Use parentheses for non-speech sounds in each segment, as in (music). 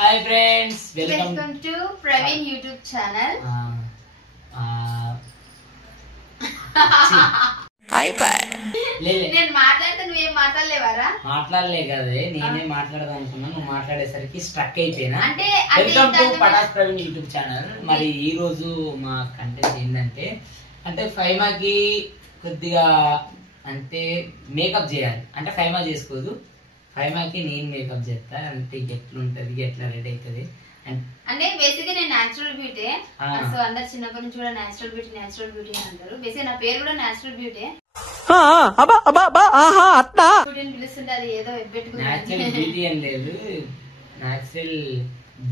Hi friends welcome to Praveen YouTube channel నేను మాట్లాడితే నువ్వేం మాట్లాడలేవారా? మాట్లాడలే కదే నేనే మాట్లాడదాం అనుకున్నా నువ్వు మాట్లాడేసరికి స్ట్రక్ అయిపోయినా. అంటే welcome to Patas Praveen YouTube channel మరి ఈ రోజు మా కంటెంట్ ఏంటంటే అంటే ఫైమాకి కొద్దిగా అంటే మేకప్ చేయాలి. అంటే ఫైమా చేసుకోదు. ఫైమాకి నేను మేకప్ చేస్తా అంటే ఎట్లుంటది ఎట్లా రెడీ అవుతుంది. అండ్ అంటే బేసిక్గా నేను నేచురల్ బ్యూటీ. సో అందరు చిన్నప్పటి నుంచి కూడా నేచురల్ బ్యూటీ నేచురల్ బ్యూటీ అని అంటారు. బేసిక్ నా పేరు కూడా నేచురల్ బ్యూటీ పిలుస్తుంటే అది ఏదో న్యాచురల్ బ్యూటీ అని లేదు. న్యాచురల్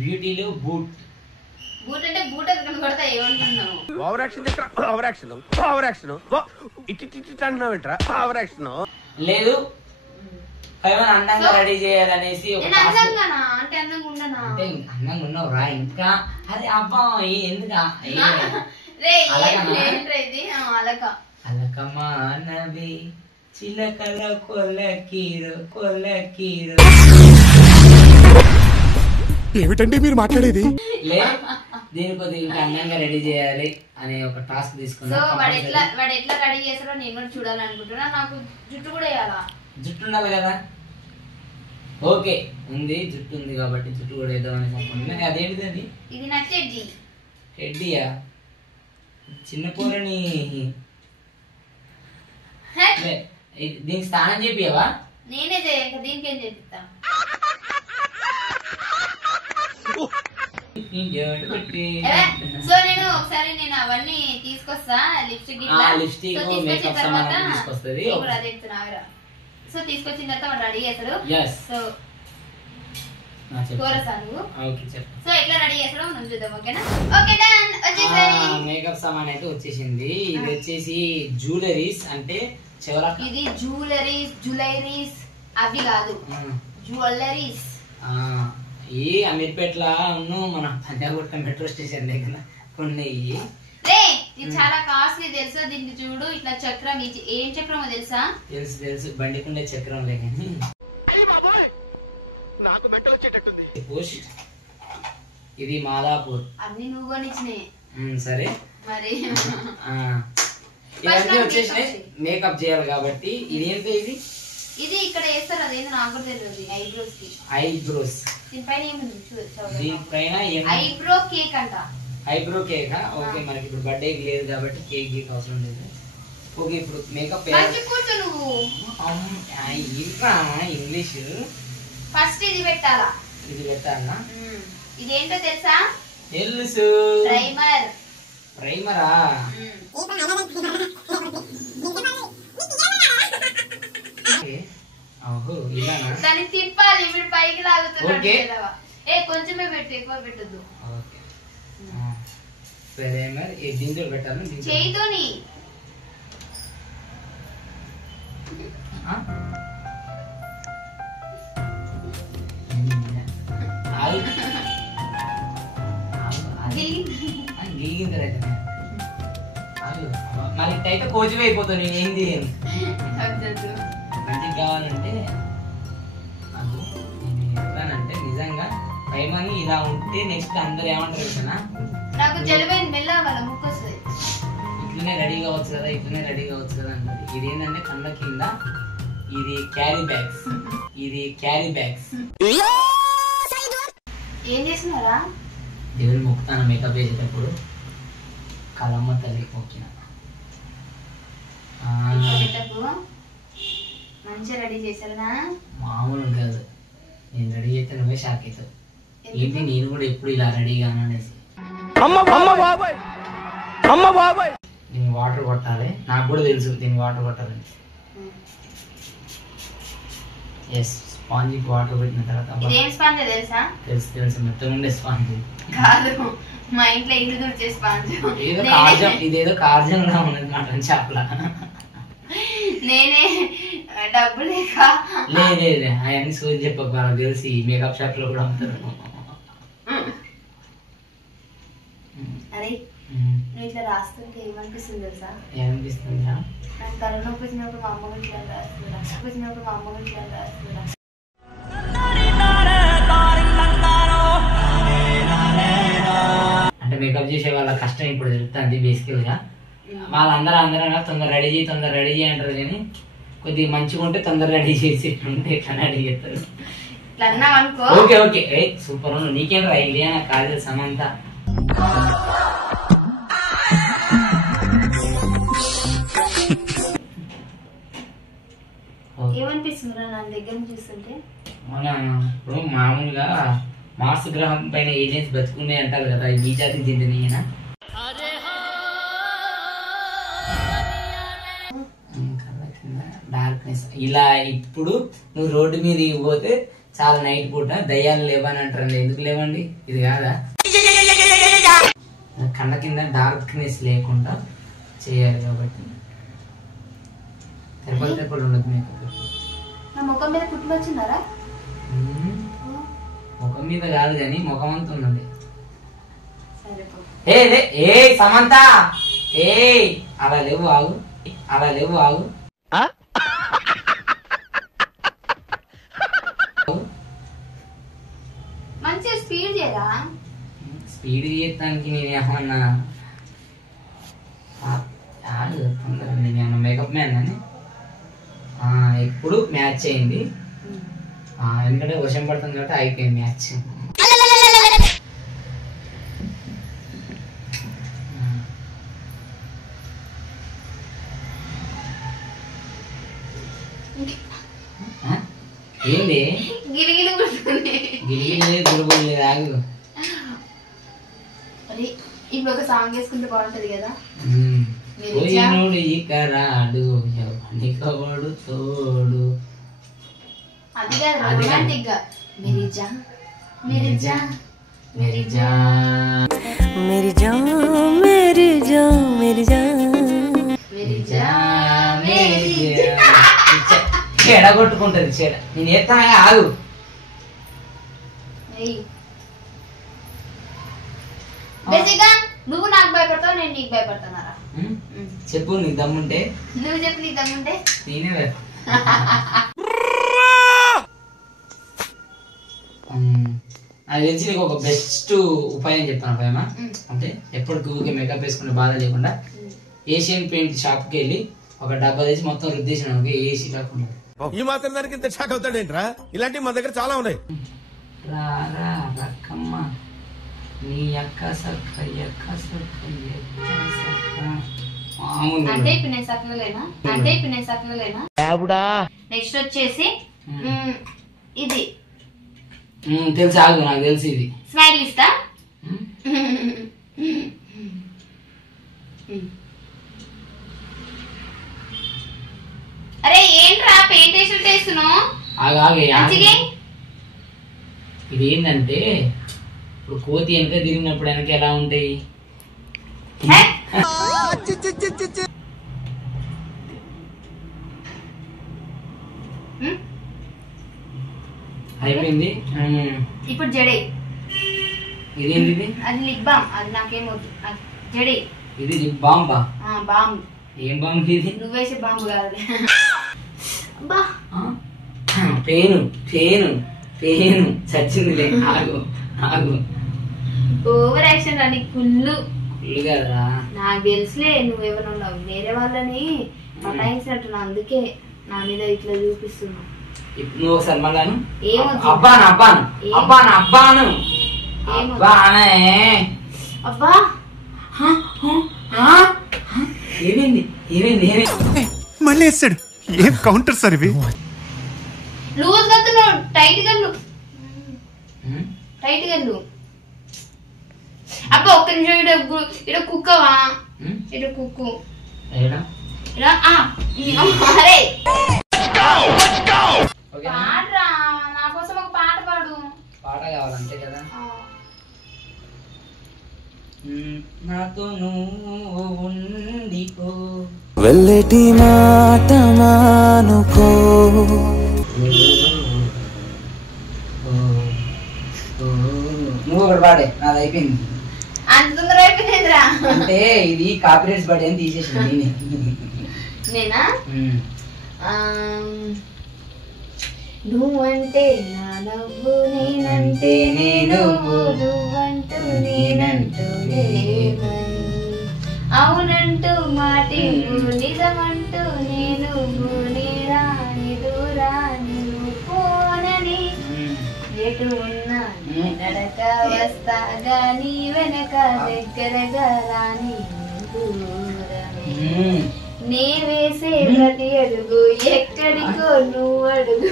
బ్యూటీలో బూట్ బూట్ అంటే బూట్ అక్కడ కొడతా ఏమనుకున్నావు over action over action over action ఇట్టి ఇట్టి అంటున్నావు ఏంట్రా ఓవర్ యాక్షన్ లేదు. అందంగా రెడీ చేయాలనేసి అంటే అందంగా ఉండనా అంటే అందంగా ఉన్నావు రా ఇంకా? అరే అబ్బా ఎందుకా? (laughs) అలకమానవి చిలకల కొల్లకీరు కొల్లకీరు ఏమిటండి మీరు మాట్లాడేది? లే దీని కొద్దిగా ఇంకా అందంగా రెడీ చేయాలి అనే ఒక టాస్క్ తీసుకున్నా. వాడు ఎట్లా వాడు ఎట్లా రెడీ చేస్తాడో నేను కూడా చూడాలనుకుంటున్నా. నాకు జుట్టు కూడా వేయాలా? జుట్టు ఉండాలి కదా? ఓకే ఉంది జుట్టు ఉంది కాబట్టి జుట్టు కూడా వేద్దామని అనుకుంటున్నా. అదేంటిది అది? ఇది నచ్చేది హెడ్డియా చిన్న కూరని లే, ఇది- దీనికి స్నానం చేపియవా నేనే చేయక దీనికి ఏం చేపిస్తా? సో నేను ఒకసారి నేను అవన్నీ తీసుకొస్తా లిప్స్టిక్ makeup సామాన్లు తీసుకొస్తది. సో తీసుకొచ్చిన తర్వాత వాడు రెడీ చేస్తాడు సో సో ఎట్లా రెడీ చేస్తాడో మనం చూద్దాం ఓకేనా? Okay done. వచ్చేసాయి. మేకప్ సామాన్ అయితే వచ్చేసింది. ఇది వచ్చేసి జ్యువెలరీస్ అంటే చివర ఇది జ్యువెలరీస్ జ్యువెలరీస్ అవి కాదు. జ్యువెలరీస్ ఈ అమీర్పేట్ల ఉన్ను మన పంజాగుట్ట మెట్రో స్టేషన్ దగ్గర కొన్ని ఇది చాలా కాస్ట్లీ తెలుసా దీనికి చూడు. ఇట్లా చక్రం ఇది ఏం చక్రమో తెలుసా? తెలుసు తెలుసు. బండికుండే చక్రం లేకని నాకు మెంటల్ వచ్చేటట్టుంది. పుష్ ఇది మాదాపూర్. అన్ని నువ్వు కొనిచ్చినాయి సరే. మరి? ఆ. ఇవన్నీ వచ్చేసినాయి. మేకప్ చేయాలి కాబట్టి. ఇదేంటి ఇది? ఇది ఇక్కడ వేస్తారు అదేంటి నాకు కూడా తెలియదు. ఐబ్రోస్కి ఐబ్రోస్. దీనిపైన ఏముంది? చూడు దీనిపైన ఐబ్రో కేక్ అంట. ఐబ్రో కేక్ ఓకే మనకి ఇప్పుడు బర్త్డే లేదు కాబట్టి కేక్ గీక్ అవసరం లేదు. ఓకే ఇప్పుడు మేకప్ ఇంకా ఇంగ్లీష్. ఫస్ట్ ఇది పెట్టాలా? ఇది పెట్టాలా. ఇదేంటో తెలుసా? తెలుసు. ప్రైమర్. ప్రైమరా? దాన్ని తిప్పాలి ఇప్పుడు పైకి. ఏదవా. ఏ కొంచెమే పెట్టు ఎక్కువ పెట్టద్దు. ప్రైమర్ ఈ దీంతో పెట్టాలి? చేయితోని. మళ్ళీ ఇట్టయితే కోచివి అయిపోతావు నేను ఏంది. మంచిగా కావాలంటే చెప్తానంటే నిజంగా భయమని ఇలా ఉంటే నెక్స్ట్ అందరు ఏమంటారు నాకు జలుబైంది ఇట్లనే రెడీ కావచ్చు కదా ఇట్లనే రెడీ కావచ్చు కదా అంటది ఇది ఏంటంటే కళ్ళ కింద ఇది క్యారీ బ్యాగ్స్ ఇది క్యారీ బ్యాగ్స్ ఏం చేస్తున్నారా? దేవుని మొక్కుతాను మేకప్ చేసేటప్పుడు. కలమ్మ తల్లి మొక్కిన. మంచిగా రెడీ చేశారనా మామూలు కాదు. నేను రెడీ చేస్తే నువ్వే షాక్ అవుతావు ఏంటి నేను కూడా ఎప్పుడు ఇలా రెడీగాను అనేసి. అమ్మ అమ్మ బాబాయ్! అమ్మ బాబాయ్! దీన్ని వాటర్ కొట్టాలి. నాకు కూడా తెలుసు దీన్ని వాటర్ కొట్టాలని. ఎస్ స్పాంజికి వాటర్ పెట్టిన తర్వాత అబ్బా, ఇదేం స్పాంజ్ తెలుసా? తెలుసు తెలుసు. మొత్తం ఉండే స్పాంజ్. కాదు మా ఇంట్లో ఇల్లు తుడిచే స్పాంజ్. ఏదో కార్జం ఇదేదో కార్జంలా ఉన్నది మటన్ షాప్లా నేనే డబ్బు లేక. లే లే లే అవన్నీ సూచి చెప్పకు వాళ్ళకి తెలిసి మేకప్ షాప్లో కూడా అమ్ముతారు. అరే. ఇట్లా రాస్తుంటే ఏమనిపిస్తుంది తెలుసా? తలనొప్పి వచ్చినప్పుడు మా అమ్మ ఇట్లా వచ్చినప్పుడు మా అమ్మ ఇట్లా రాస్తుందా అంటే మేకప్ చేసే వాళ్ళ కష్టం ఇప్పుడు తెలుపుతుంది బేసికల్గా వాళ్ళందరూ అందరం తొందర రెడీ చేయి తొందర రెడీ చేయి అంటారు కానీ కొద్దిగా మంచిగా ఉంటే తొందర రెడీ చేసి ఇట్లుంటే ఇట్లా రెడీ ఓకే ఓకే. సూపర్ నీకేం ఐడియా నాకు కాదు సమంత. నా దగ్గర నుంచి చూస్తుంటే. మన ఇప్పుడు మామూలుగా మార్స్ గ్రహం పైన ఏజెంట్స్ బతుకునే అంటారు కదా ఈ జాతికి చెందిన డార్క్నెస్ ఇలా ఇప్పుడు నువ్వు రోడ్డు మీద పోతే చాలా నైట్ పూట దయ్యాలు లేవని అంటారండి ఎందుకు లేవండి? ఇది కాదా? కళ్ళ కింద డార్క్నెస్ లేకుండా చేయాలి కాబట్టి. తిరుపతి తిరుపతి ఉండదు మీకు. నా ముఖం మీద కుట్లు వచ్చిందారా. ముఖం మీద కాదు కానీ ముఖం అంతా ఉన్నది. సరే పో. ఏ ఏ, సమంత! ఏ అలా లేవు ఆగు. అలా లేవు ఆగు. మంచిగా స్పీడ్ చేయరా? స్పీడ్ చేస్తానికి నేను ఏమన్నా మేకప్ మ్యాన్ అని. ఇప్పుడు మ్యాచ్ అయింది. ఎందుకంటే వర్షం పడుతుంది కాబట్టి అయిపోయింది మ్యాచ్? ఏంది? ఆగు. ఇప్పుడు ఒక సాంగ్ వేసుకుంటే బాగుంటది కదా. ఎవడు తోడు. ఎడగొట్టుకుంటది చీడ రొమాంటిక్గా నేను ఆగు. నువ్వు నాకు భయపడతావు నేను నీకు భయపడతానారా? చెప్పు నీకు దమ్ముంటే? నువ్వు చెప్పి నీకు దమ్ముంటే? నేనే (laughs) నాకు తెలిసి నీకు ఒక బెస్ట్ ఉపాయం చెప్తాను ఉమ్. అంటే ఎప్పటికి ఊరికే మేకప్ వేసుకునే బాధ లేకుండా ఏషియన్ పెయింట్ షాప్కి వెళ్ళి ఒక డబ్బా తెచ్చి మొత్తం రుద్దేసిన ఏసీ కాకుండా ఈ మాత్రం దానికి ఇంత షాక్ అవుతాడేంట్రా? ఇలాంటివి మా దగ్గర చాలా ఉన్నాయి. రా రా రక్కమ్మ. నీ అక్క సక్క ఎక్క సక్క ఎక్క సక్క అంటే ఇప్పుడు నేను సక్కలేనా అంటే ఇప్పుడు నేను సక్కలేనా నెక్స్ట్ వచ్చేసి ఇది. తెలుసు ఆగు నాకు తెలుసు ఇది. స్మైల్ ఇస్తా అరే ఏంట్రా? పెయింట్ వేసినట్టు వేస్తున్నావు? ఆగు ఇది ఏంటంటే ఇప్పుడు కోతి వెనక తిరిగినప్పుడు వెనక ఎలా ఉంటాయి (laughs) హే? మ్, అయిపోయింది? ఉమ్, ఇప్పుడు జడే. ఇది అది లిప్ బామ్. అది నాకేమవుతుంది అది జడే. ఇది లిప్ బాంబా ఆ, బామ్. ఏం బాంబు ఇది? నువ్వేసే బాంబు కాదు. అబ్బా. ఆ? పేను. పేను. పేను. చచ్చిందిలే. ఆగు. ఆగు. ఓవర్ యాక్షన్ అని కుళ్ళు. ఫుల్ కదా నాకు తెలుసులే నువ్వెవరు ఉన్నావు వేరే వాళ్ళని పటాయించినట్టు నా అందుకే. నా మీద ఇట్లా చూపిస్తున్నావు. ఇప్పుడు నువ్వు ఒకసారి. అబ్బాను అబ్బాను? అబ్బాను అబ్బాను. అబ్బా! హ? హ? హ? హ? ఏమైంది? ఏమైంది? ఏమైంది? మళ్ళీ వేస్తాడు. ఏం కౌంటర్ సార్ ఇవి? లూజ్ కత్తున్నావు టైట్ గల్లు టైట్ గల్లు అబ్బా ఒక్క నిమిషం ఇడ గు- ఇడ కుక్కవా? ఇడ కుక్కు. పాట పాడు. కదా? నాతో నువ్వు ఉండిపో. వెళ్ళేటి మాట మానుకో. నువ్వు ఒకటి పాడే నాది అయిపోయింది. అంటే ఇది కాపీరైట్స్ బడి అని తీసేసింది నేనా? నువ్వంటే నా నవ్వు నేనంటే నేను నువ్వంటూ నేనంటూ అవునంటూ మాటి నిజమంటూ నేను రాని దూరాని పోనని. ఎటు ఉన్నా నడక వస్తా గాని వెనక దగ్గరగా రాని దూరమే. నే వేసే ప్రతి అడుగు ఎక్కడికో నువ్వు అడుగు.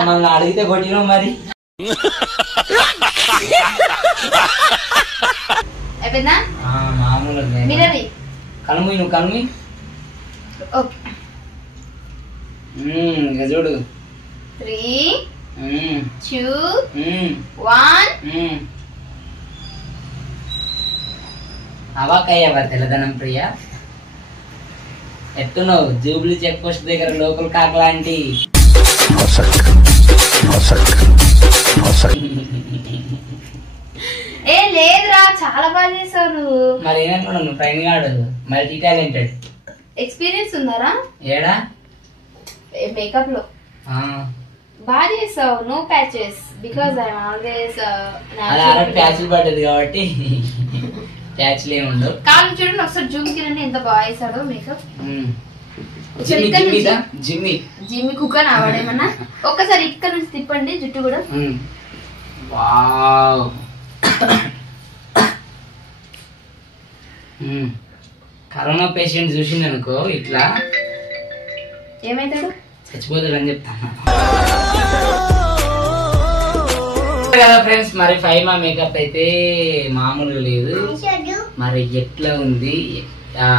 మళ్ళీ అడిగితే కొట్టినావు మరి? అయిపోయిందా ఆ, మామూలు మీరది కనుమి నువ్వు కనుమి ఓకే. మ్మ్, ఇక చూడు. Three two one. అవాకయ్యావా తెల్లదనం ప్రియ? ఎట్టున్నావు జూబ్లీ చెక్ పోస్ట్ దగ్గర లోకల్ కాకలాంటి. ఏ లేదురా చాలా బాగా నువ్వు. మరి ఏమంటున్నావు నువ్వు ట్రైన్ గాడు మల్టీ టాలెంటెడ్. ఎక్స్పీరియన్స్ ఉందారా? ఏడా? మేకప్లో. బాగా చేసావు no patches because I always ప్యాచ్లు పడ్డది కాబట్టి. ప్యాచ్లు ఏమి ఉండవు కాళ్ళు చూడండి ఒకసారి జూమ్ కిరణ్ ఎంత బాగా వేసాడో మేకప్ జిమ్మి. జిమ్మి జిమ్మి. కుక్క నావాడేమన్నా (laughs) ఒక్కసారి ఇక్కడ నుంచి తిప్పండి జుట్టు కూడా. వావ్. కరోనా పేషెంట్ చూసింది అనుకో ఇట్లా. ఏమైతాడు? చచ్చిపోతాడని చెప్తాను. కదా ఫ్రెండ్స్ మరి ఫైమా మేకప్ అయితే మామూలుగా లేదు. మరి ఎట్లా ఉంది?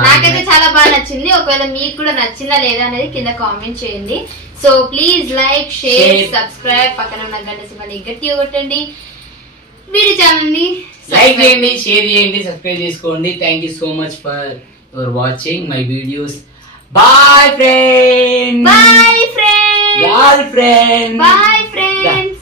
నాకైతే చాలా బాగా నచ్చింది. ఒకవేళ మీకు కూడా నచ్చిందా లేదా అనేది కింద కామెంట్ చేయండి. So please like share. Subscribe పక్కన ఉన్న గంట సింబల్ని గట్టిగా కొట్టండి. వీడి ఛానల్ని లైక్ చేయండి షేర్ చేయండి సబ్స్క్రైబ్ చేసుకోండి. Thank you so much for your watching my videos bye friend bye friend bye friend bye